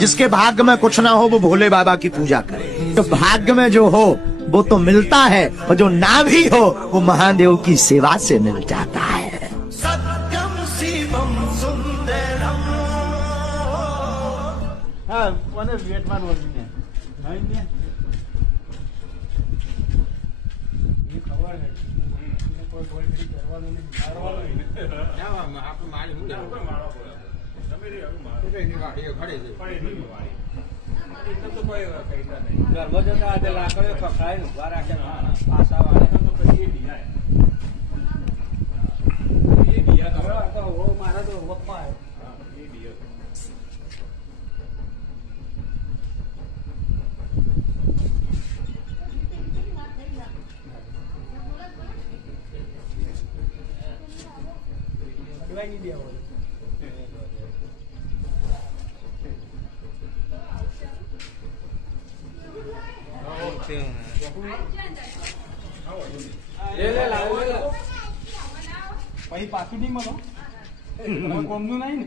जिसके भाग्य में कुछ ना हो वो भोले बाबा की पूजा करे। तो भाग्य में जो हो वो तो मिलता है, और जो ना भी हो वो महादेव की सेवा से मिल जाता है। सत्यम शिवम सुंदरम। हाँ कोने वेट मान बोलने नहीं ने ये खबर है कोई कोई मेरी करवानो नहीं मारवानो नहीं क्या आप मारी हूं कोई मारो તમે રે હવે મારો એ ની વાડી ખડે છે ખડે ની વાડી એટલે તો કોઈ કઈતા નહીં ગરબો જતા આજે લાકડીઓ ખખાય ઉભા રાખે પાછા વાળે તો પછી એ ઢીલાય એ ઢીયા તો ઓ મારા તો વપ્પા હે હા એ ઢીયો नहीं दिया वो ले भाई पासू नहीं मरो कोई कम नहीं